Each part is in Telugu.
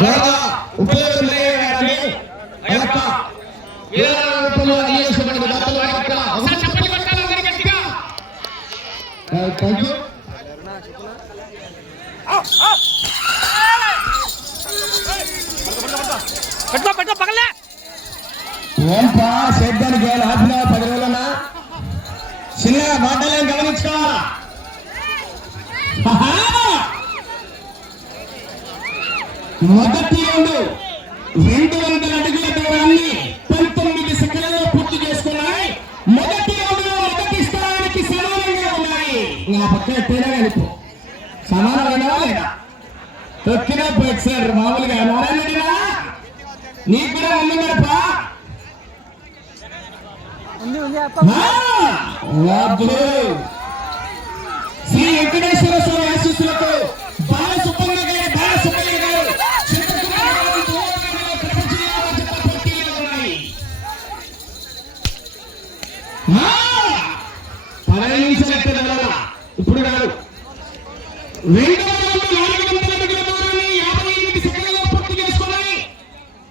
త్వరగా ఉపయోగం గారిని ఆ యొక్క విరాళ రూపంలో అందించబడిన దాతల వారి యొక్క ఒకసారి చప్పట్లు కొట్టాలి అందరూ గట్టిగా? థ్యాంక్ యూ పెట్టుకో పెట్టుకో పగలే. ఏంపా సేద్యానికి వేలు ఆపినా పది రోజులన్నా? చిన్నగా మాటలేం గమనించుకోవాలా ఆహా! మొదటి రెండు రెండు వందల అడుగుల దూరాన్ని పంతొమ్మిది సెకండ్లలో పూర్తి చేసుకున్నాయి. మొదటి రెండులో మొదటి స్థానానికి సమానంగా ఉన్నాయి. నా పక్కన తేడా కలుపు సమానమైన లేదా? తొక్కిన సార్. మామూలుగా నారాయణ నీకు కూడా ఉంది మరపా? ఉంది ఉంది అప్ప. వద్దు. శ్రీ వెంకటేశ్వర చేసుకున్నాయి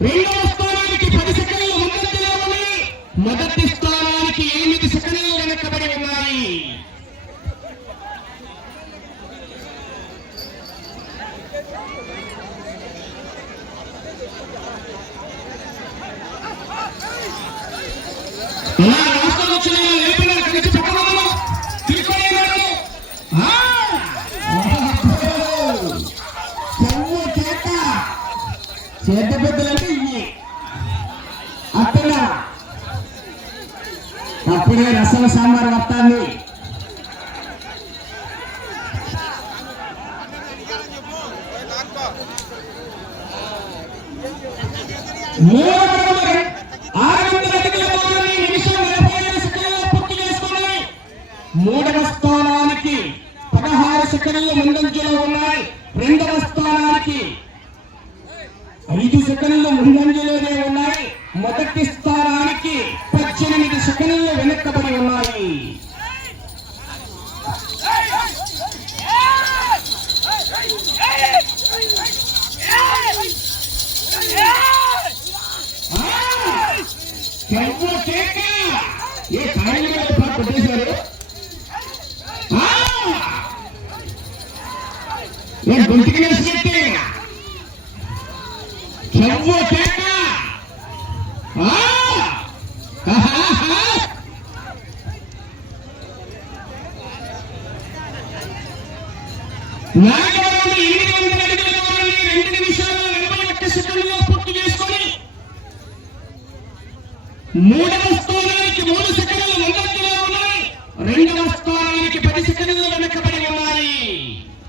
రెండవ స్థానానికి పది సెకండ్లు ముందంజలో ఉన్నాయి మొదటి స్థానానికి ఎనిమిది సెకండ్లు వెనకబడి ఉన్నాయి రాష్ట్రం వచ్చిన లేపిన కలిసి చెప్పమను తిరుపతి ఆ చెవు చేత చేత పెద్దలంటే ఇవి అక్కడ అప్పుడే రసం సాంబార్ వస్తాంది మూడవ రౌండ్ ఆరు వందల అడుగుల దూరాన్ని నిమిషం నలభై ఐదు రసల సాంబార్ చేసుకున్నాయి మూడవ స్థానానికి పదహారు సెకండ్లు ముందంజలో ఉన్నాయి. రెండవ స్థానానికి ఐదు సెకండ్లు ముందంజలోనే గొంతుకి వేసినట్టే చెవు కేక! నాగవరం ఎనిమిది వందల అడుగుల దూరాన్ని రెండు నలభై ఒక్క సెకండ్లో పూర్తి చేసుకొని మూడవ స్థానానికి మూడు సెకండ్లు ముందంజలో ఉన్నాయి రెండవ స్థానానికి పది సెకండ్లు వెనకబడి ఉన్నాయి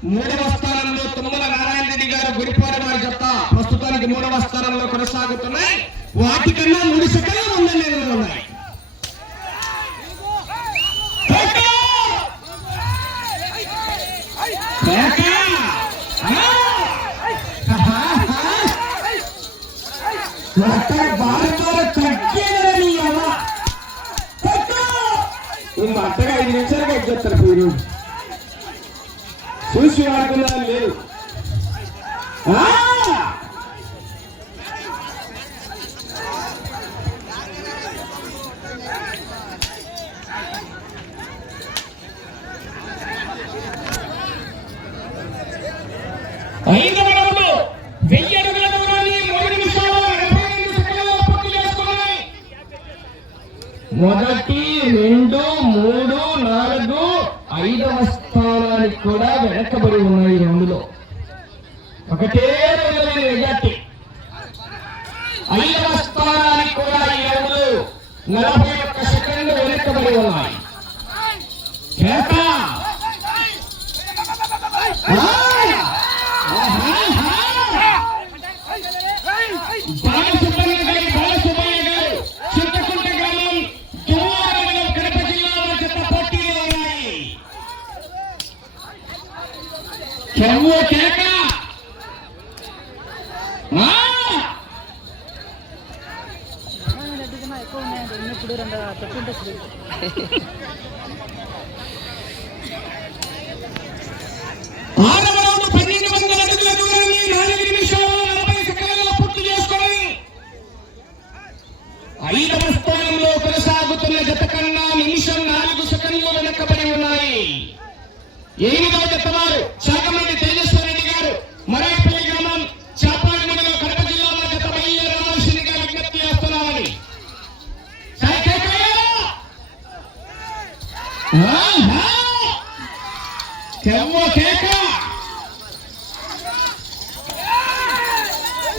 మూడవ స్థానంలో తుమ్మల నారాయణ రెడ్డి గారు గురిపాడు వారి జత ప్రస్తుతానికి మూడవ స్థానంలో కొనసాగుతున్నాయి వాటికన్నా మూడు సెకండ్లు ముందంజలో ఉన్నాయి. కేక! ఐదు నిమిషాలుగా ఇచ్చేస్తారు మీరు. చూసి వాడుకున్నా లేదు ఐదు అడుగులు వెయ్యి అడుగుల దూరాన్ని మూడు నిమిషాలు నలభై ఎనిమిది సెకండ్లలో పూర్తి చేసుకున్నాయి. మొదటి రెండు మూడు నాలుగు ఐదవ స్థానానికి కూడా వెనకబడి ఉన్నాయి రెండులో. ఒకటే రోజులైన మెజార్టీ. ఐదవ స్థానానికి కూడా ఈ రెండు నలభై ఒక్క సెకండ్లు వెనకబడి ఉన్నాయి.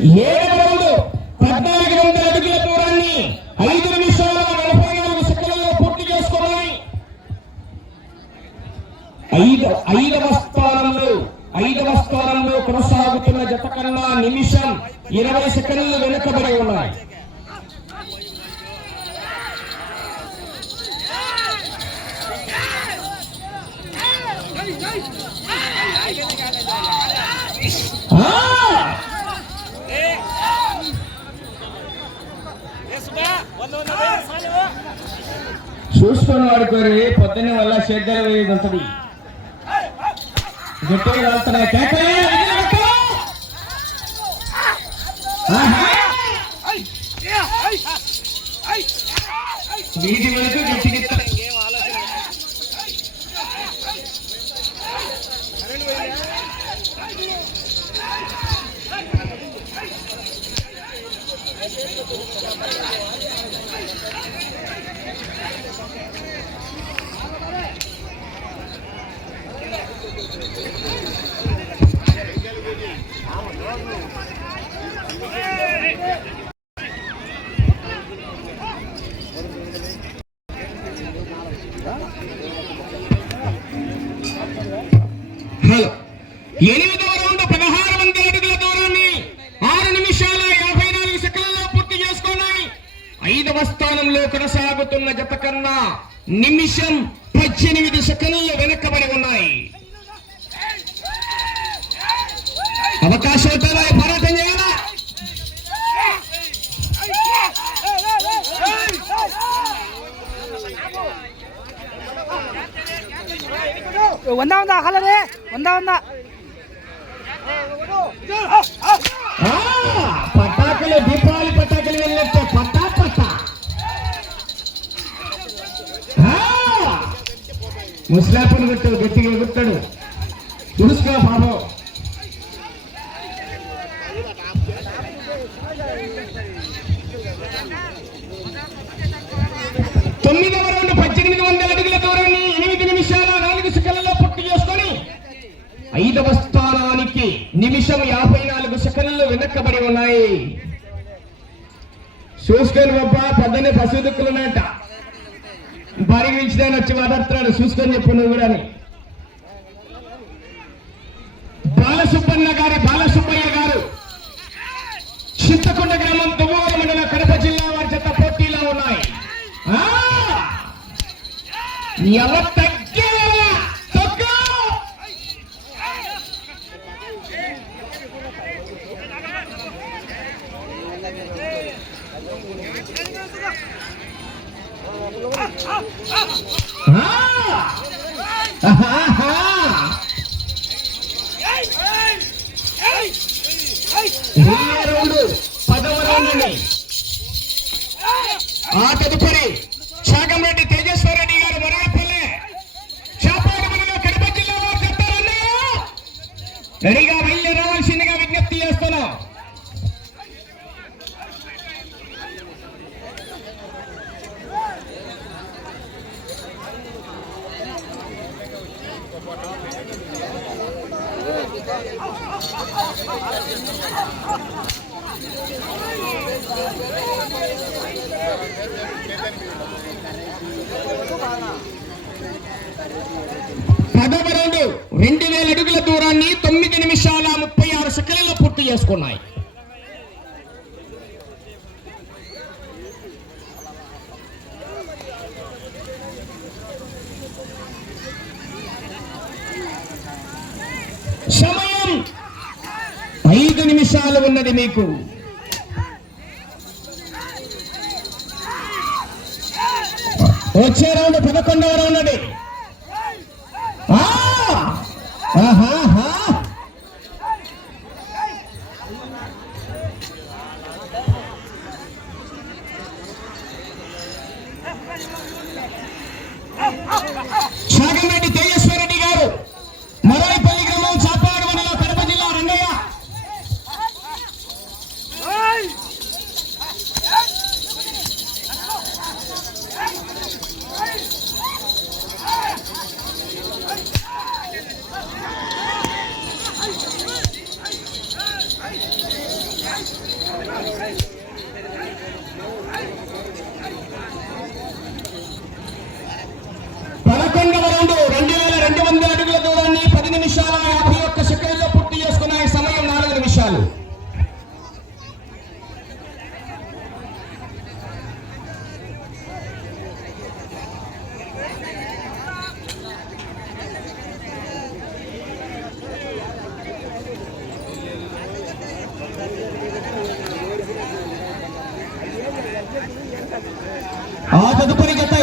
ఏడు రౌండ్ పద్నాలుగు వందల అడుగుల దూరాన్ని ఐదు నిమిషాల నలభై నాలుగు సెకండ్లలో పూర్తి చేసుకున్నాయి ఐదు ఐదవ స్థానంలో ఐదవ స్థానంలో కొనసాగుతున్న జత కన్నా నిమిషం ఇరవై సెకండ్లు వెనుకబడి ఉన్నాయి. చూసుకొని వాడుకోరు పొద్దున్నే వల్ల సేద్యాలు వేయదు ఉంటుంది గట్టిగా వెళ్తున్నాయి కేకలే, ఎగిరెత్తు! ఆహా! వీధి వరకు గట్టిగా హలో ఎనిమిదవ రౌండ్ పదహారు వందల అడుగుల దూరాన్ని ఆరు నిమిషాల యాభై నాలుగు సెకండ్లలో పూర్తి చేసుకున్నాయి. ఐదవ స్థానంలో కొనసాగుతున్న జత కన్నా నిమిషం పద్దెనిమిది సెకండ్లు వెనకబడి ఉన్నాయి. అవకాశం ఉంటుందా పోరాటం చేయాలా వందా వందా హలరే వందా వందా. పటాకులు దీపావళి పటాకులు వెళ్ళొచ్చే పట్టా పట్టా ఆ, ముస్లాపని కొట్టాడు గట్టిగా కొట్టాడు. చూసుకో బాబు తొమ్మిదవ రౌండ్ పద్దెనిమిది వందల అడుగుల దూరాన్ని ఎనిమిది నిమిషాల నాలుగు సెకండ్లలో పూర్తి చేసుకొని ఐదవ స్థానానికి నిమిషం యాభై నాలుగు సెకండ్లు వెనక్కబడి ఉన్నాయి చూసుకొని బాబా పొద్దున్నే పశువు దుక్కులున్నాయట భారీ మించిన వచ్చి మాట్లాడుతున్నాడు చూసుకొని చెప్పు నువ్వు కూడా అని. బాలసుబ్బన్న గారి బాలసుబ్బయ్య గారు చింతకొండ గ్రామం దుమ్మూరు మండలం కడప జిల్లా వారి జత పోటీలో ఉన్నాయి ఆ! ఎవరు రెడీగా వెళ్ళి విజ్ఞప్తి చేస్తున్నాం. పదవ రౌండ్ రెండు వేల అడుగుల దూరాన్ని చేసుకున్నాయి. సమయం ఐదు నిమిషాలు ఉన్నది మీకు. వచ్చే రౌండ్ పదకొండవ రౌండ్ అది ఆ తదుపరి జత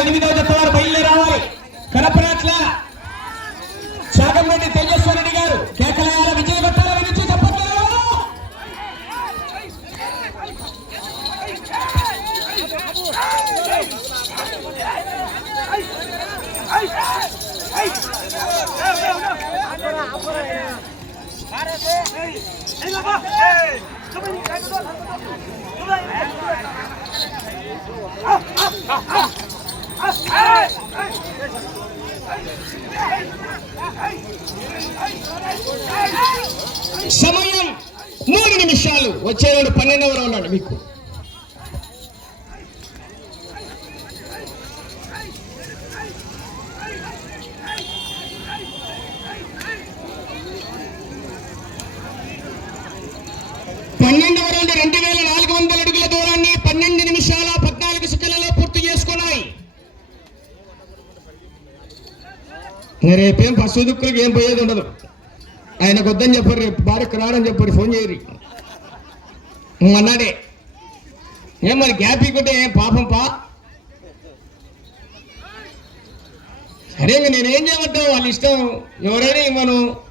సమయం మూడు నిమిషాలు. వచ్చే రెండు పన్నెండవ రౌండ్ అండి మీకు పన్నెండవ రౌండ్ రెండు వేల నాలుగు వందల అడుగుల దూరాన్ని పన్నెండు నిమిషాల పద్నాలుగు సెకండ్లలో పూర్తి చేసుకున్నాయి రేపేం పశు దుక్కులకి ఏం పోయేది ఉండదు. ఆయనకు వద్దని చెప్పారు రేపు భార్యకు రాడని చెప్పారు ఫోన్ చేయరు. అన్నాడే ఏం మరి గ్యాప్ ఇక్కుంటే ఏం పాపం పా? సరే నేనేం చేయమంటావు? వాళ్ళ ఇష్టం. ఎవరైనా ఇవ్వను.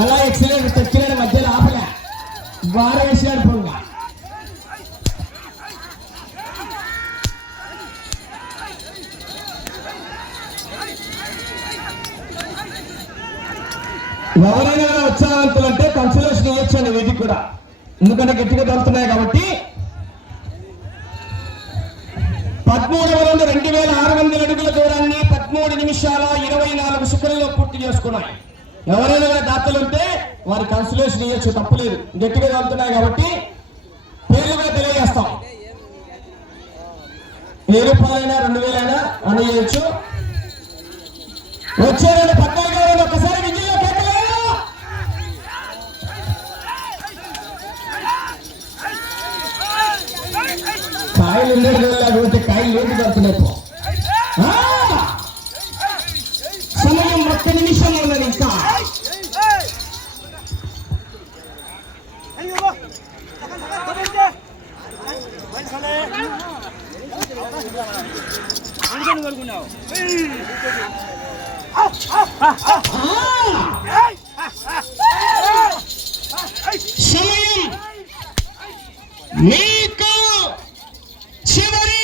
అలా ఎక్సలెంట్ తొక్కిన మధ్యలో ఆపలే. బాగా వేసాడు పొంగ. ఎవరైనా ఉత్సాహవంతులు అంటే కన్సలేషన్ ఇవ్వచ్చు అండి వీటికి కూడా. ఎందుకంటే గట్టిగా దొరుకుతున్నాయి కాబట్టి. పదమూడు వందల రెండు వేల ఆరు వందల అడుగుల దూరాన్ని పదమూడు నిమిషాల ఇరవై నాలుగు సెకండ్లలో పూర్తి చేసుకున్నాయి. ఎవరైనా కూడా దాతలు ఉంటే వారి కన్సలేషన్ ఇవ్వచ్చు తప్పులేదు. గట్టిగా వెళ్తున్నాయి కాబట్టి పేర్లుగా తెలియజేస్తాం. ఏ రూపాయలైనా రెండు వేలైనా అందజేయచ్చు వచ్చే రెండు పద్నాలుగు వేలు ఒకసారి విజయంలో కేకలేదా కాయలు ఉండేది కాయలు ఏంటి కడుతున్నాయి ఆ! సమయం మీకు చివరి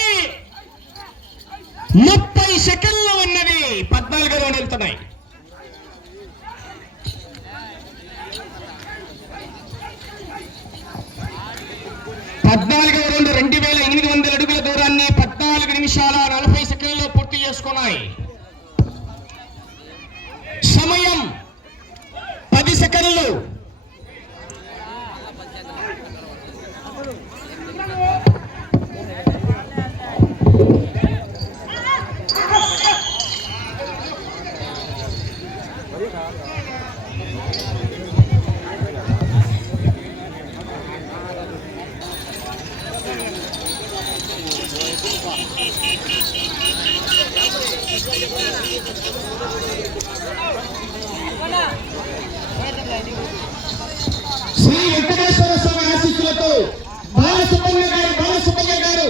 ముప్పై సెకండ్లు ఉన్నది పద్నాలుగు రౌండ్ వెళ్తున్నాయి పద్నాలుగవ రౌండ్ రెండు వేల ఎనిమిది వందల అడుగుల దూరాన్ని పద్నాలుగు నిమిషాల నలభై సెకండ్లలో పూర్తి చేసుకున్నాయి సమయం పది సెకండ్లు శ్రీ వెంకటేశ్వర స్వామి ఆశీస్సులతో బాలసుబ్బయ్య గారు బాలసుబ్బయ్య గారు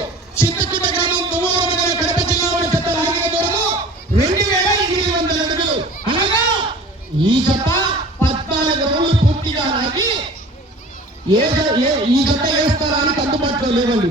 గ్రామం దువ్వూరు కడప జిల్లా వారి లాగిన దూరము రెండు వేల ఎనిమిది వందల అడుగులు. అనగా ఈ జత పద్నాలుగు రోజులు పూర్తిగా లాగి ఏ ఈ జత వేస్తారా అని అందుబాటులో లేవండి.